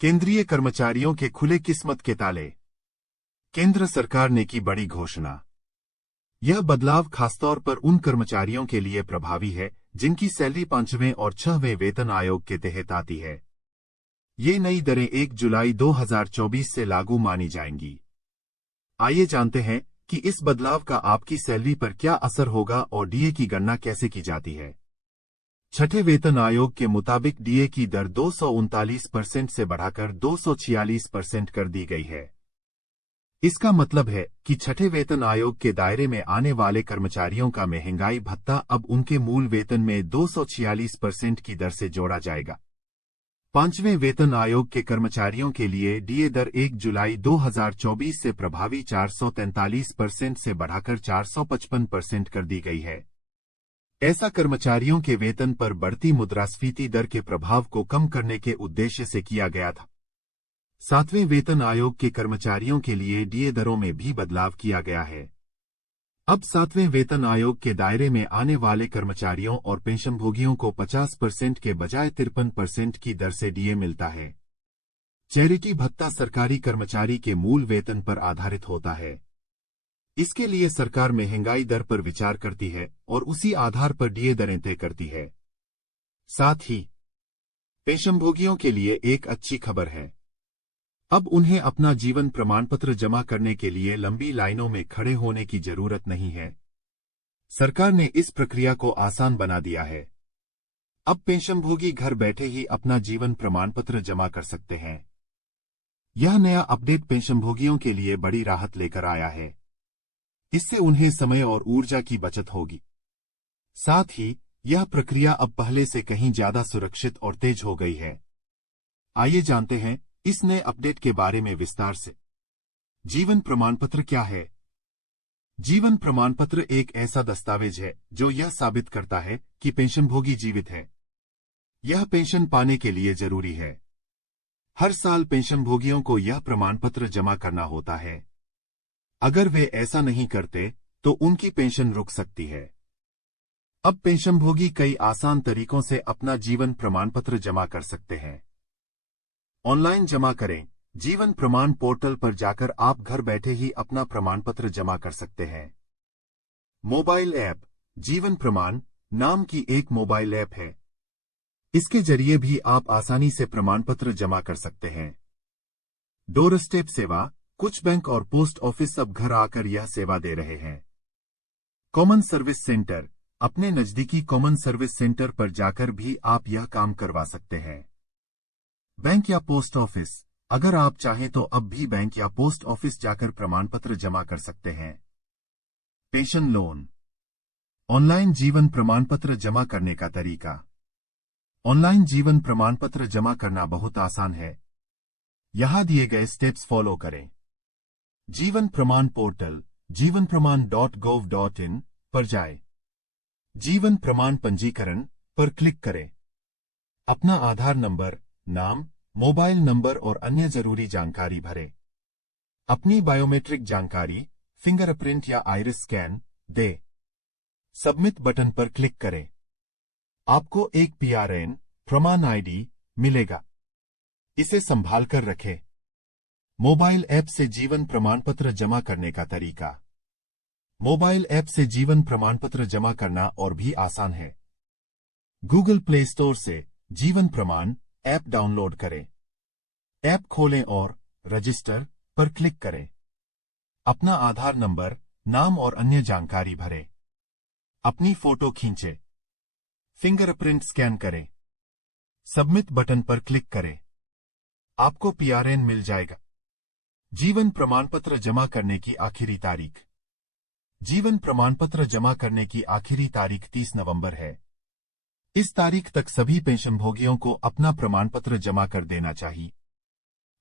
केंद्रीय कर्मचारियों के खुले किस्मत के ताले। केंद्र सरकार ने की बड़ी घोषणा। यह बदलाव खासतौर पर उन कर्मचारियों के लिए प्रभावी है जिनकी सैलरी 5वें और 6वें वेतन आयोग के तहत आती है। ये नई दरें 1 जुलाई 2024 से लागू मानी जाएंगी। आइए जानते हैं कि इस बदलाव का आपकी सैलरी पर क्या असर होगा और डीए की गणना कैसे की जाती है। छठे वेतन आयोग के मुताबिक डीए की दर 239% से बढ़ाकर 246% कर दी गई है। इसका मतलब है कि छठे वेतन आयोग के दायरे में आने वाले कर्मचारियों का महंगाई भत्ता अब उनके मूल वेतन में 246% की दर से जोड़ा जाएगा। 5वें वेतन आयोग के कर्मचारियों के लिए डीए दर 1 जुलाई 2024 से प्रभावी 443% से बढ़ाकर 455% कर दी गई है। ऐसा कर्मचारियों के वेतन पर बढ़ती मुद्रास्फीति दर के प्रभाव को कम करने के उद्देश्य से किया गया था। 7वें वेतन आयोग के कर्मचारियों के लिए डीए दरों में भी बदलाव किया गया है। अब 7वें वेतन आयोग के दायरे में आने वाले कर्मचारियों और पेंशनभोगियों को 50% के बजाय 53% की दर से डीए मिलता है। चैरिटी भत्ता सरकारी कर्मचारी के मूल वेतन पर आधारित होता है। इसके लिए सरकार महंगाई दर पर विचार करती है और उसी आधार पर डीए दरें तय करती है। साथ ही पेंशनभोगियों के लिए एक अच्छी खबर है। अब उन्हें अपना जीवन प्रमाण पत्र जमा करने के लिए लंबी लाइनों में खड़े होने की जरूरत नहीं है। सरकार ने इस प्रक्रिया को आसान बना दिया है। अब पेंशनभोगी घर बैठे ही अपना जीवन प्रमाण पत्र जमा कर सकते हैं। यह नया अपडेट पेंशनभोगियों के लिए बड़ी राहत लेकर आया है। इससे उन्हें समय और ऊर्जा की बचत होगी। साथ ही यह प्रक्रिया अब पहले से कहीं ज्यादा सुरक्षित और तेज हो गई है। आइए जानते हैं इस नए अपडेट के बारे में विस्तार से। जीवन प्रमाण पत्र क्या है? जीवन प्रमाण पत्र एक ऐसा दस्तावेज है जो यह साबित करता है कि पेंशनभोगी जीवित है। यह पेंशन पाने के लिए जरूरी है। हर साल पेंशनभोगियों को यह प्रमाण पत्र जमा करना होता है। अगर वे ऐसा नहीं करते तो उनकी पेंशन रुक सकती है। अब पेंशनभोगी कई आसान तरीकों से अपना जीवन प्रमाण पत्र जमा कर सकते हैं। ऑनलाइन जमा करें। जीवन प्रमाण पोर्टल पर जाकर आप घर बैठे ही अपना प्रमाण पत्र जमा कर सकते हैं। मोबाइल ऐप जीवन प्रमाण नाम की एक मोबाइल ऐप है। इसके जरिए भी आप आसानी से प्रमाण पत्र जमा कर सकते हैं। डोर स्टेप सेवा कुछ बैंक और पोस्ट ऑफिस अब घर आकर यह सेवा दे रहे हैं। कॉमन सर्विस सेंटर अपने नजदीकी कॉमन सर्विस सेंटर पर जाकर भी आप यह काम करवा सकते हैं। बैंक या पोस्ट ऑफिस अगर आप चाहें तो अब भी बैंक या पोस्ट ऑफिस जाकर प्रमाण पत्र जमा कर सकते हैं। पेंशन लोन ऑनलाइन जीवन प्रमाण पत्र जमा करने का तरीका। ऑनलाइन जीवन प्रमाण पत्र जमा करना बहुत आसान है। यहां दिए गए स्टेप्स फॉलो करें। जीवन प्रमाण पोर्टल जीवनप्रमाण.gov.in पर जाएं। जीवन प्रमाण पंजीकरण पर क्लिक करें। अपना आधार नंबर, नाम, मोबाइल नंबर और अन्य जरूरी जानकारी भरें। अपनी बायोमेट्रिक जानकारी, फिंगरप्रिंट या आइरिस स्कैन दें। सबमिट बटन पर क्लिक करें। आपको एक पीआरएन प्रमाण आईडी मिलेगा। इसे संभाल कर रखें। मोबाइल ऐप से जीवन प्रमाण पत्र जमा करने का तरीका। मोबाइल ऐप से जीवन प्रमाण पत्र जमा करना और भी आसान है। गूगल प्ले स्टोर से जीवन प्रमाण ऐप डाउनलोड करें। ऐप खोलें और रजिस्टर पर क्लिक करें। अपना आधार नंबर, नाम और अन्य जानकारी भरें। अपनी फोटो खींचें। फिंगरप्रिंट स्कैन करें। सबमिट बटन पर क्लिक करें। आपको पीआरएन मिल जाएगा। जीवन प्रमाण पत्र जमा करने की आखिरी तारीख। जीवन प्रमाण पत्र जमा करने की आखिरी तारीख 30 नवंबर है। इस तारीख तक सभी पेंशनभोगियों को अपना प्रमाण पत्र जमा कर देना चाहिए।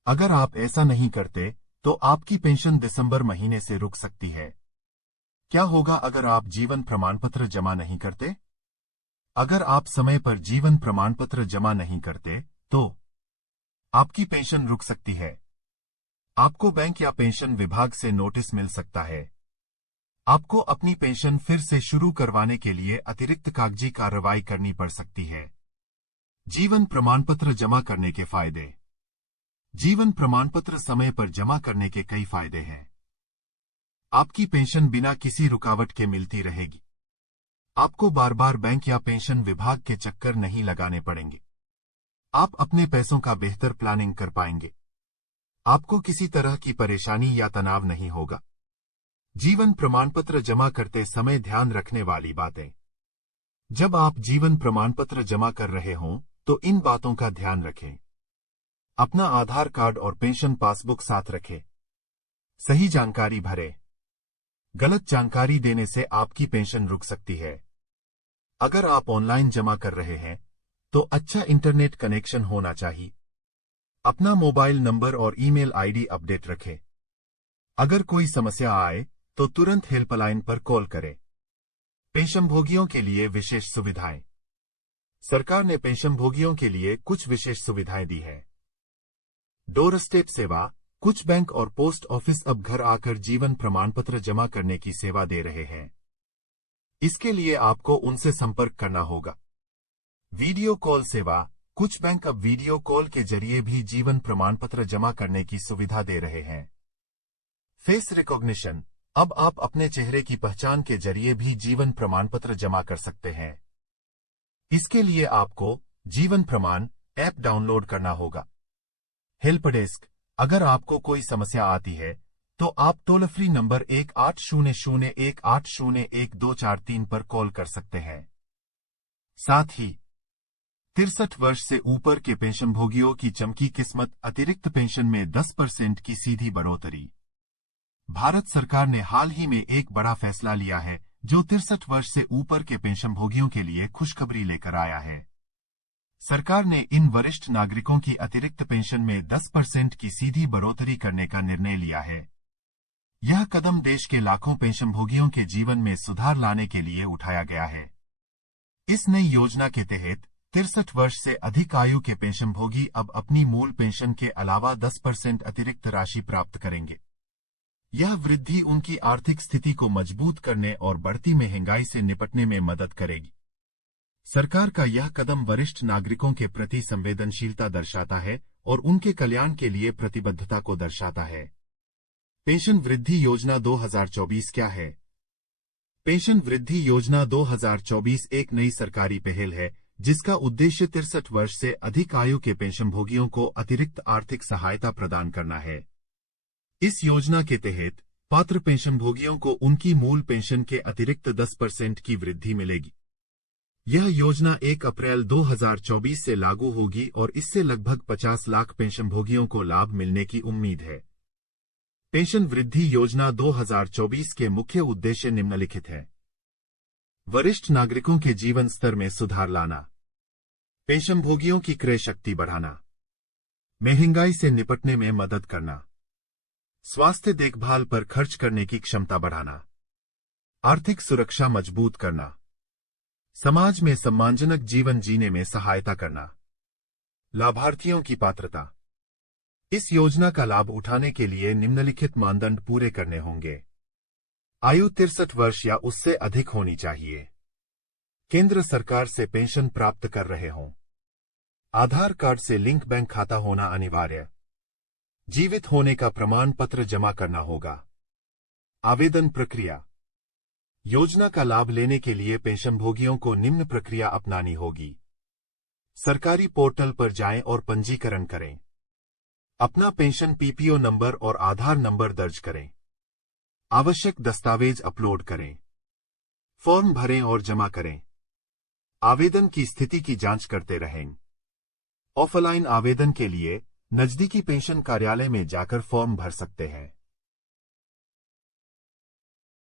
अगर आप ऐसा नहीं करते तो आपकी पेंशन दिसंबर महीने से रुक सकती है। क्या होगा अगर आप जीवन प्रमाण पत्र जमा नहीं करते? अगर आप समय पर जीवन प्रमाण पत्र जमा नहीं करते तो आपकी पेंशन रुक सकती है। आपको बैंक या पेंशन विभाग से नोटिस मिल सकता है। आपको अपनी पेंशन फिर से शुरू करवाने के लिए अतिरिक्त कागजी कार्रवाई करनी पड़ सकती है। जीवन प्रमाण पत्र जमा करने के फायदे। जीवन प्रमाणपत्र समय पर जमा करने के कई फायदे हैं। आपकी पेंशन बिना किसी रुकावट के मिलती रहेगी। आपको बार बार बैंक या पेंशन विभाग के चक्कर नहीं लगाने पड़ेंगे। आप अपने पैसों का बेहतर प्लानिंग कर पाएंगे। आपको किसी तरह की परेशानी या तनाव नहीं होगा। जीवन प्रमाणपत्र जमा करते समय ध्यान रखने वाली बातें। जब आप जीवन प्रमाणपत्र जमा कर रहे हों तो इन बातों का ध्यान रखें। अपना आधार कार्ड और पेंशन पासबुक साथ रखें। सही जानकारी भरें। गलत जानकारी देने से आपकी पेंशन रुक सकती है। अगर आप ऑनलाइन जमा कर रहे हैं तो अच्छा इंटरनेट कनेक्शन होना चाहिए। अपना मोबाइल नंबर और ईमेल आईडी अपडेट रखें। अगर कोई समस्या आए तो तुरंत हेल्पलाइन पर कॉल करें। पेंशनभोगियों के लिए विशेष सुविधाएं। सरकार ने पेंशनभोगियों के लिए कुछ विशेष सुविधाएं दी है। डोर स्टेप सेवा। कुछ बैंक और पोस्ट ऑफिस अब घर आकर जीवन प्रमाणपत्र जमा करने की सेवा दे रहे हैं। इसके लिए आपको उनसे संपर्क करना होगा। वीडियो कॉल सेवा। कुछ बैंक अब वीडियो कॉल के जरिए भी जीवन प्रमाणपत्र जमा करने की सुविधा दे रहे हैं। Face recognition. अब आप अपने चेहरे की पहचान के जरिए भी जीवन प्रमाणपत्र जमा कर सकते हैं। इसके लिए आपको जीवन प्रमाण ऐप डाउनलोड करना होगा। Help desk. अगर आपको कोई समस्या आती है तो आप टोल फ्री नंबर 180018011243 पर कॉल कर सकते हैं। साथ ही 63 वर्ष से ऊपर के पेंशनभोगियों की चमकी किस्मत। अतिरिक्त पेंशन में 10% की सीधी बढ़ोतरी। भारत सरकार ने हाल ही में एक बड़ा फैसला लिया है जो 63 वर्ष से ऊपर के पेंशनभोगियों के लिए खुशखबरी लेकर आया है। सरकार ने इन वरिष्ठ नागरिकों की अतिरिक्त पेंशन में 10% की सीधी बढ़ोतरी करने का निर्णय लिया है। यह कदम देश के लाखों पेंशनभोगियों के जीवन में सुधार लाने के लिए उठाया गया है। इस नई योजना के तहत 63 वर्ष से अधिक आयु के पेंशनभोगी अब अपनी मूल पेंशन के अलावा 10% अतिरिक्त राशि प्राप्त करेंगे। यह वृद्धि उनकी आर्थिक स्थिति को मजबूत करने और बढ़ती महंगाई से निपटने में मदद करेगी। सरकार का यह कदम वरिष्ठ नागरिकों के प्रति संवेदनशीलता दर्शाता है और उनके कल्याण के लिए प्रतिबद्धता को दर्शाता है। पेंशन वृद्धि योजना 2024 क्या है? पेंशन वृद्धि योजना 2024 एक नई सरकारी पहल है जिसका उद्देश्य 63 वर्ष से अधिक आयु के पेंशनभोगियों को अतिरिक्त आर्थिक सहायता प्रदान करना है। इस योजना के तहत पात्र पेंशनभोगियों को उनकी मूल पेंशन के अतिरिक्त 10% की वृद्धि मिलेगी। यह योजना 1 अप्रैल 2024 से लागू होगी और इससे लगभग 50 लाख पेंशनभोगियों को लाभ मिलने की उम्मीद है। पेंशन वृद्धि योजना 2024 के मुख्य उद्देश्य निम्नलिखित है। वरिष्ठ नागरिकों के जीवन स्तर में सुधार लाना, पेंशनभोगियों की क्रय शक्ति बढ़ाना, महंगाई से निपटने में मदद करना, स्वास्थ्य देखभाल पर खर्च करने की क्षमता बढ़ाना, आर्थिक सुरक्षा मजबूत करना, समाज में सम्मानजनक जीवन जीने में सहायता करना। लाभार्थियों की पात्रता। इस योजना का लाभ उठाने के लिए निम्नलिखित मानदंड पूरे करने होंगे। आयु 63 वर्ष या उससे अधिक होनी चाहिए। केंद्र सरकार से पेंशन प्राप्त कर रहे हों। आधार कार्ड से लिंक बैंक खाता होना अनिवार्य। जीवित होने का प्रमाण पत्र जमा करना होगा। आवेदन प्रक्रिया। योजना का लाभ लेने के लिए पेंशनभोगियों को निम्न प्रक्रिया अपनानी होगी। सरकारी पोर्टल पर जाएं और पंजीकरण करें। अपना पेंशन पीपीओ नंबर और आधार नंबर दर्ज करें। आवश्यक दस्तावेज अपलोड करें। फॉर्म भरें और जमा करें। आवेदन की स्थिति की जांच करते रहें। ऑफलाइन आवेदन के लिए नजदीकी पेंशन कार्यालय में जाकर फॉर्म भर सकते हैं।